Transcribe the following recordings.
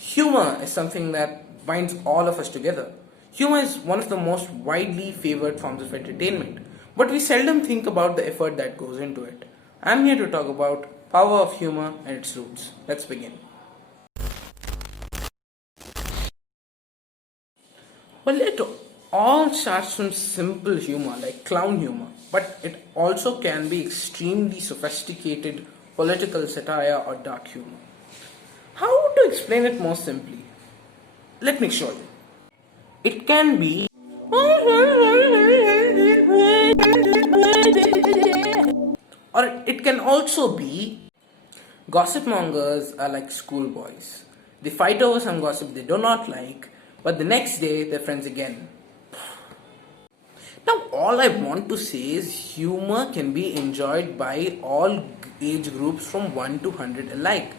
Humor is something that binds all of us together. Humor is one of the most widely favored forms of entertainment, but we seldom think about the effort that goes into it. I'm here to talk about power of humor and its roots. Let's begin. Well, it all starts from simple humor like clown humor, but it also can be extremely sophisticated political satire or dark humor. How to explain it more simply? Let me show you. It can be or it can also be gossip mongers are like schoolboys. They fight over some gossip they do not like, but the next day they're friends again. Now, all I want to say is humor can be enjoyed by all age groups from 1 to 100 alike.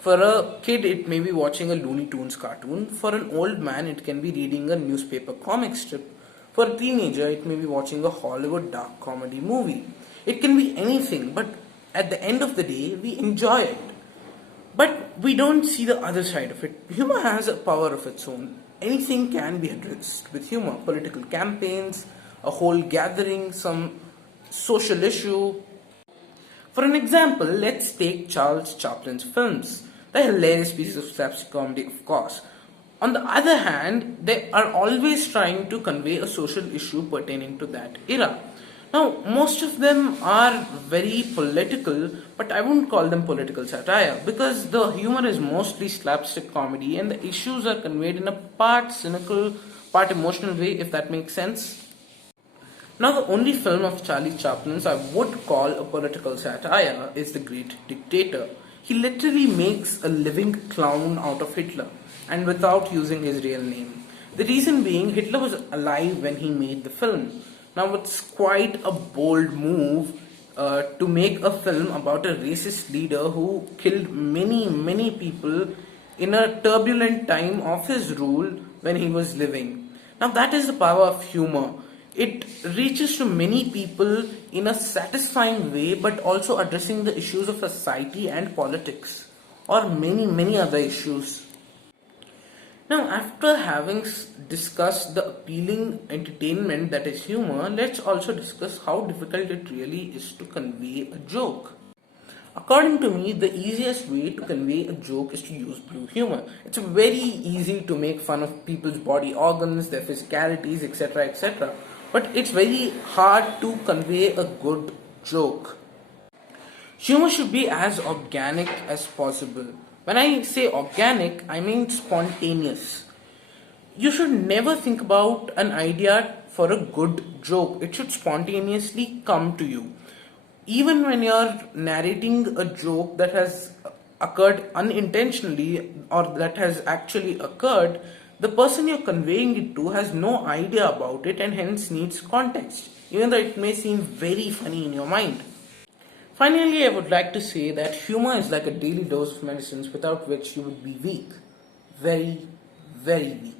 For a kid, it may be watching a Looney Tunes cartoon. For an old man, it can be reading a newspaper comic strip. For a teenager, it may be watching a Hollywood dark comedy movie. It can be anything, but at the end of the day, we enjoy it. But we don't see the other side of it. Humor has a power of its own. Anything can be addressed with humor. Political campaigns, a whole gathering, some social issue. For an example, let's take Charles Chaplin's films. They're hilarious pieces of slapstick comedy, of course. On the other hand, they are always trying to convey a social issue pertaining to that era. Now, most of them are very political, but I wouldn't call them political satire because the humor is mostly slapstick comedy and the issues are conveyed in a part cynical, part emotional way, if that makes sense. Now, the only film of Charlie Chaplin's I would call a political satire is The Great Dictator. He literally makes a living clown out of Hitler and without using his real name. The reason being, Hitler was alive when he made the film. Now, it's quite a bold move to make a film about a racist leader who killed many people in a turbulent time of his rule when he was living. Now, that is the power of humor. It reaches to many people in a satisfying way, but also addressing the issues of society and politics, or many other issues. Now, after having discussed the appealing entertainment that is humor, let's also discuss how difficult it really is to convey a joke. According to me, the easiest way to convey a joke is to use blue humor. It's very easy to make fun of people's body organs, their physicalities, etc. But it's very hard to convey a good joke. Humor should be as organic as possible. When I say organic, I mean spontaneous. You should never think about an idea for a good joke. It should spontaneously come to you. Even when you're narrating a joke that has occurred unintentionally or that has actually occurred, the person you're conveying it to has no idea about it and hence needs context, even though it may seem very funny in your mind. Finally, I would like to say that humor is like a daily dose of medicines without which you would be weak. Very weak.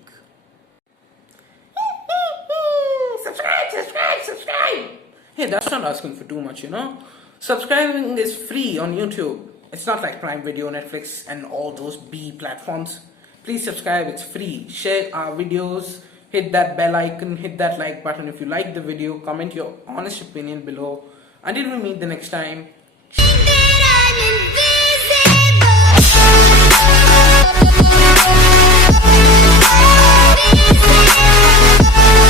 Subscribe! Hey, that's not asking for too much, you know. Subscribing is free on YouTube. It's not like Prime Video, Netflix, and all those B platforms. Please subscribe, it's free. Share our videos, hit that bell icon, hit that like button if you like the video, comment your honest opinion below. Until we meet the next time.